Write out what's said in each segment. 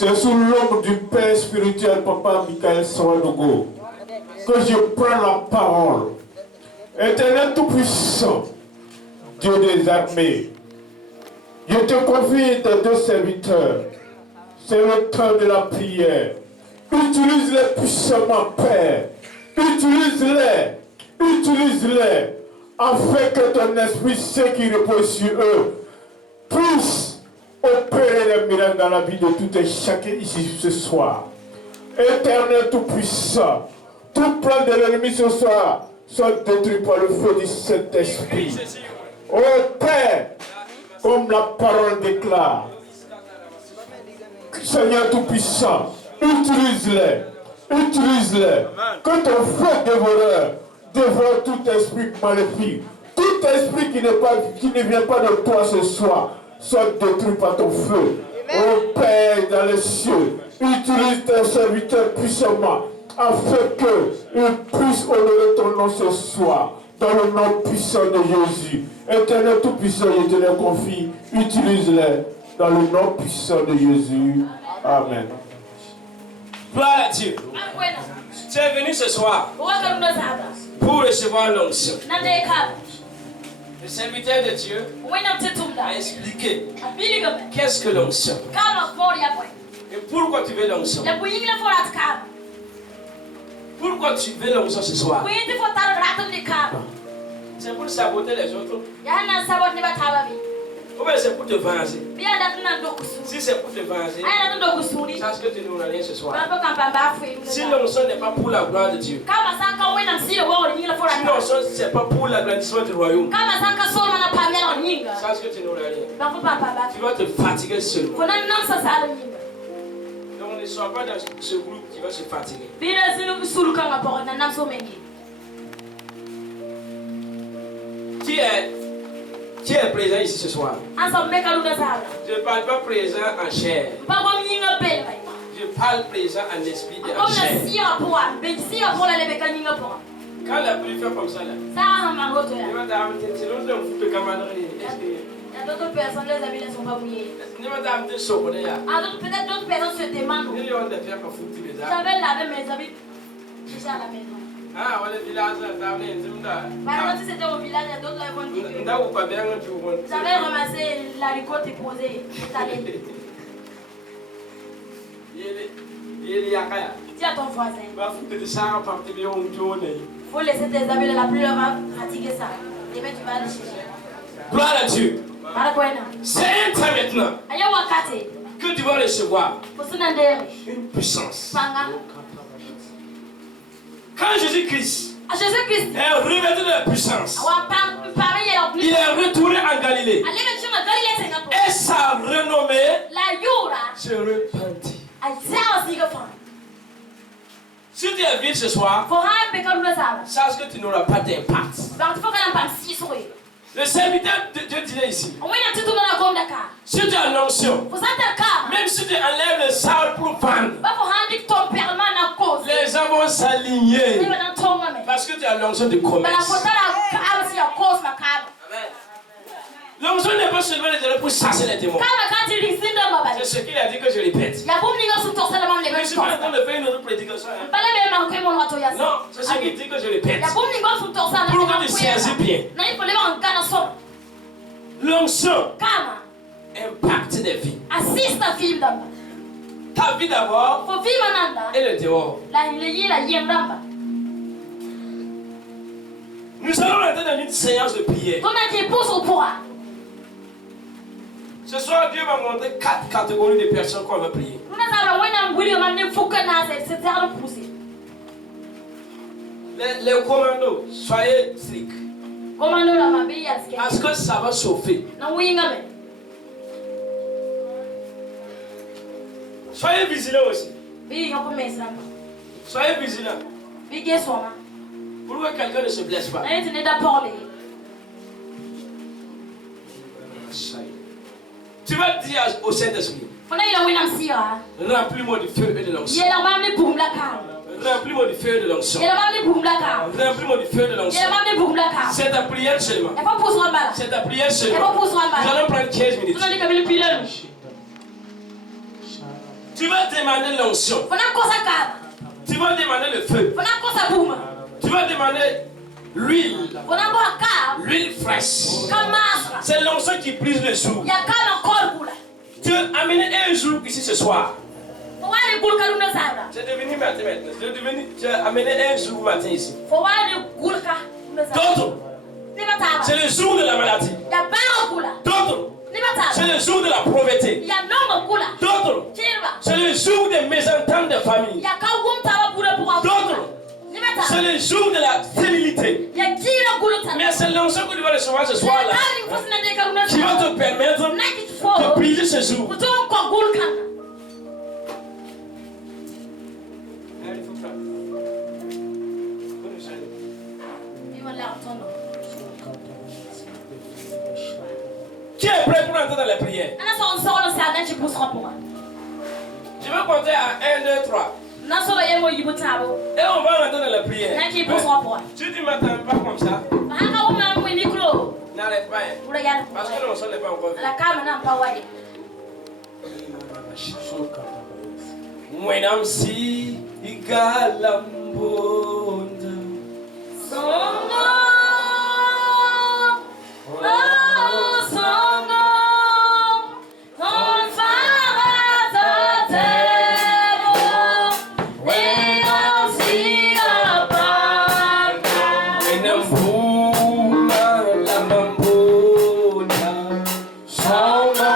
C'est sous l'ombre du Père spirituel, Papa Michael Sawadogo, que je prends la parole. Éternel Tout-Puissant, Dieu des armées, je te confie tes deux serviteurs. C'est le temps de la prière. Utilise-les puissamment, Père. Utilise-les. Utilise-les. Afin que ton esprit, ce qui repose sur eux, puisse opérer les miracles dans la vie de tout et chacun ici ce soir. Éternel Tout-Puissant, tout plan de l'ennemi ce soir soit détruit par le feu du Saint-Esprit. Ô Père, comme la parole déclare, Seigneur Tout-Puissant, utilise-les, utilise-les. Que ton feu dévoreur dévore tout esprit maléfique, tout esprit qui ne vient pas de toi ce soir, soit détruit par ton feu. Ô Père dans les cieux, utilise tes serviteurs puissamment, afin qu'ils puissent honorer ton nom ce soir, dans le nom puissant de Jésus. Éternel Tout-Puissant, je te les confie, utilise-les dans le nom puissant de Jésus. Amen. Gloire à Dieu. Tu es venu ce soir pour recevoir l'onction. Le serviteur de Dieu a expliqué qu'est-ce que l'onction et pourquoi tu veux l'onction. Pourquoi tu veux l'onction ce soir? C'est pour saboter les autres. Ou bien c'est pour te venger. Si c'est pour te venger, sache que tu n'auras rien ce soir. Si l'onction n'est pas pour la gloire de Dieu, si l'onction c'est pas pour l'agrandissement du royaume, sache que tu n'auras rien. Tu vas te fatiguer seul. Donc ne sois pas dans ce groupe qui va se fatiguer. Qui est présent ici ce soir? Je ne parle pas présent en chair. Je parle présent en esprit et en chair. Quand la pluie fait comme ça, là, c'est l'autre de camaraderie. Il y a d'autres personnes, les amis ne sont pas mouillés. Peut-être d'autres personnes se demandent. J'avais lavé mes habits déjà à la maison. Ah, on est village là, par exemple, si c'était au village, il y a d'autres qui vont dire que j'avais ramassé l'haricot et posé. Dis à ton voisin. Il faut laisser tes habits de la pluie, on va pratiquer ça. Et bien tu vas aller chercher. Gloire à Dieu. C'est un temps maintenant que tu vas recevoir une puissance. Quand Jésus-Christ est revêtu de la puissance, il est retourné en Galilée. Et sa renommée se repentit. Si tu es vide ce soir, sache que tu n'auras pas d'impact. Le serviteur de Dieu disait ici, si tu as l'onction, même si tu enlèves le sable pour vendre, les gens vont s'aligner parce que tu as l'onction de commerce. L'onction n'est pas seulement pour chasser les démons. C'est ce qu'il a dit que je répète. Je ne suis pas en train de faire une autre prédication. Non, c'est ce qu'il dit que je répète. Pour que tu saisis bien. L'onction impacte des vies. Ta vie d'abord et le dehors. Nous allons entrer dans une séance de prière. Ce soir, Dieu va montrer 4 catégories de personnes qu'on va prier. Les commandos, soyez stricts. Parce que ça va chauffer. Soyez vigilants aussi. Soyez vigilants. Pour que quelqu'un ne se blesse pas. Tu vas dire au Saint-Esprit, remplis-moi du feu et de l'onction. Remplis-moi du feu et de l'onction. Remplis-moi du feu et de l'onction. C'est ta prière seulement. C'est ta prière seulement. Nous allons prendre 15 minutes. Tu vas demander l'onction. Tu vas demander le feu. Tu vas demander l'huile. L'huile fraîche. C'est l'onction qui brise le jour. Tu as amené un jour ici ce soir. C'est devenu matin maintenant. Tu as amené un jour matin ici. D'autres, c'est le jour de la maladie. D'autres, c'est le jour de la pauvreté. D'autres, c'est le jour des mésententes de famille. D'autres, c'est le jour de la stérilité. Mais c'est l'onction que tu vas recevoir ce soir-là qui va te permettre de briser ce jour. Qui est prêt pour entrer dans la prière? Je vais compter à 1, 2, 3. Et on va rentrer dans la prière. Si tu ne m'attends pas comme ça, n'arrête pas. Parce que l'onction n'est pas encore venue. Mwenam si igalambonda Songo, oh songo, on faratatebo, mwenam si apanga, mwenam buma lambonda songo.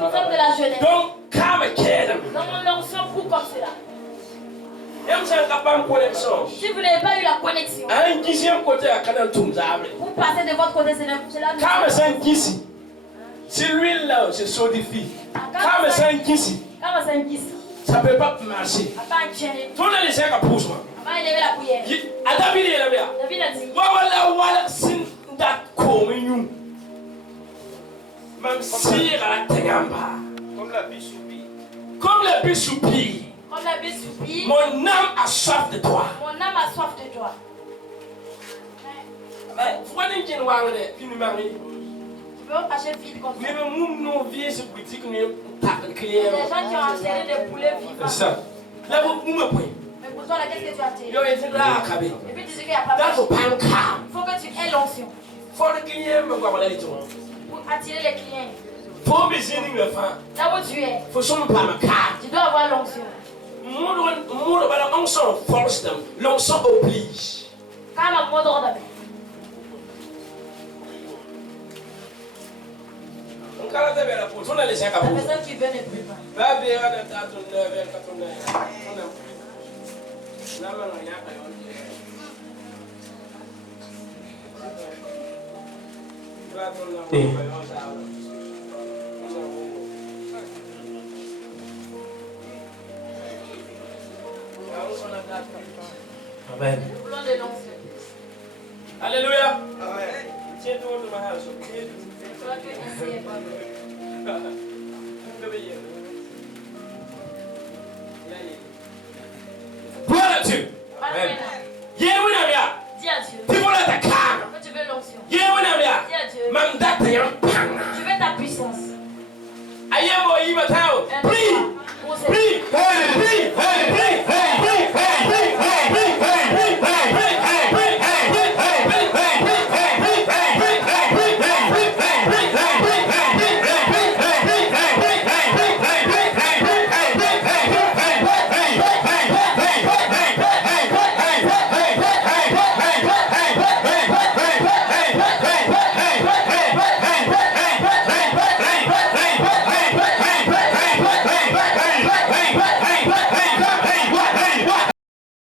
Nous sommes de la jeunesse. Donc, calme, Dans mon onction pour comme cela. Si vous n'avez pas eu la connexion, vous passez de votre côté, c'est là. Si l'huile là, c'est sodifie. Ça ne peut pas marcher. Tout le monde est à pousse. Élever la prière. David a dit. Même si comme la bisoupie. Comme la bisoupie. Mon âme a soif de toi. Mon âme a soif de toi. Tu vois des gens qui nous marient. Tu peux acheter vite comme ça. Mais nous vieux ce politique nous Il y a des gens qui ont enterré des poulets vivants. C'est ça. Là vous me prenez. Mais pour toi, qu'est-ce que tu as enterré? Et puis tu dis qu'il n'y a pas de faut pas un calme. Il faut que tu aies l'onction. Faut le client me voir là pour attirer les clients. Faut besoin le faire. Là où tu es. Faut son pas me calme. Tu dois avoir l'onction. L'onction force them. L'onction oblige. Calme à moi d'ordre. La personne qui veut ne prie pas. Amen. Alléluia. Amen. Gloire à Dieu. Amen. Dis à Dieu. Tu veux la calme. Tu veux l'onction. Dis à Dieu. Tu veux ta puissance. Prie. Prie. Prie.